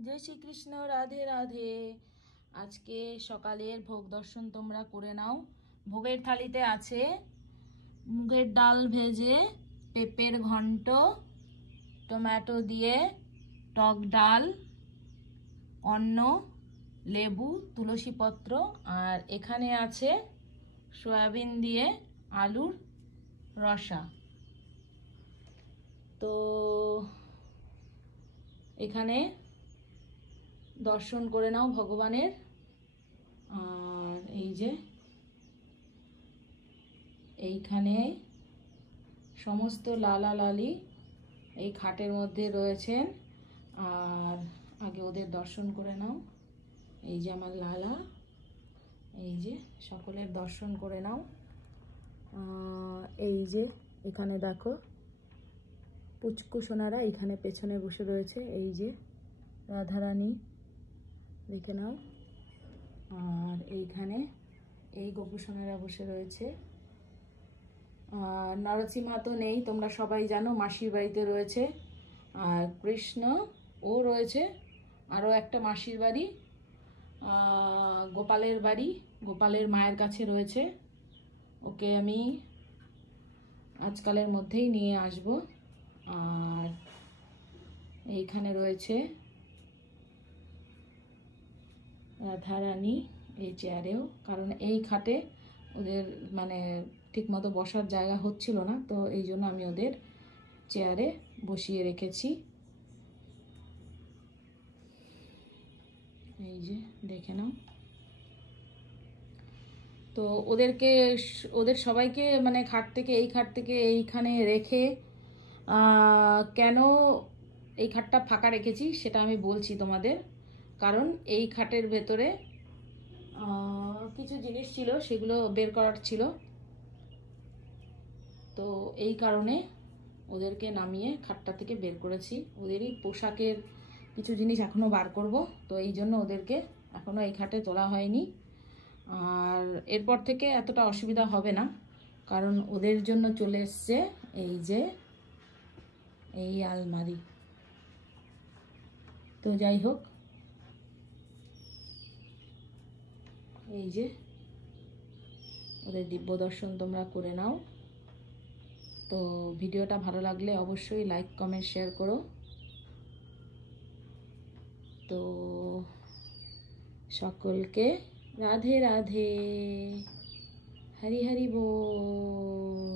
जय श्री कृष्ण। राधे राधे। आज के सकालेर भोग दर्शन तोमरा करे नाओ। भोगेर थालीते आछे मुगेर डाल भेजे, पेपर घंट, टमेटो दिए टक डाल, अन्न, लेबू, तुलसी पत्र और एखाने आछे सोयाबिन दिए आलूर रसा। तो एखाने दर्शन करे नाओ भगवानेर। और এই যে এইখানে সমস্ত লালা লালি এই খাটের মধ্যে রয়েছেন। আর আগে ওদের দর্শন করে নাও। এই যে আমার লালা, এই যে সকলের দর্শন করে নাও। এই যে এখানে দেখো পুচকু সোনারা এখানে পেছনে বসে রয়েছে। এই যে রাধারানী দেখে নাও। আর এইখানে এই গোপুসোনারা বসে রয়েছে। আর নরসিংহা তো নেই, তোমরা সবাই জানো, মাসির বাড়িতে রয়েছে। আর কৃষ্ণ ও রয়েছে আরও একটা মাসির বাড়ি, গোপালের বাড়ি, গোপালের মায়ের কাছে রয়েছে। ওকে আমি আজকালের মধ্যেই নিয়ে আসব। আর এইখানে রয়েছে রাধারানী এই চেয়ারেও, কারণ এই খাটে ওদের মানে ঠিকমতো বসার জায়গা হচ্ছিল না, তো এই জন্য আমি ওদের চেয়ারে বসিয়ে রেখেছি। এই যে দেখে নাও। তো ওদের সবাইকে মানে খাট থেকে এইখানে রেখে কেন এই খাটটা ফাঁকা রেখেছি সেটা আমি বলছি তোমাদের। কারণ এই খাটের ভেতরে কিছু জিনিস ছিল, সেগুলো বের করার ছিল। তো এই কারণে ওদেরকে নামিয়ে খাটটা থেকে বের করেছি। ওদেরই পোশাকের কিছু জিনিস এখনও বার করব, তো এই জন্য ওদেরকে এখনও এই খাটে তোলা হয়নি। আর এরপর থেকে এতটা অসুবিধা হবে না, কারণ ওদের জন্য চলে এসছে এই যে এই আলমারি। তো যাই হোক, এই যে ওদের দিব্য দর্শন তোমরা করে নাও। তো ভিডিওটা ভালো লাগলে অবশ্যই লাইক কমেন্ট শেয়ার করো। তো সকলকে রাধে রাধে, হরি হরি বল।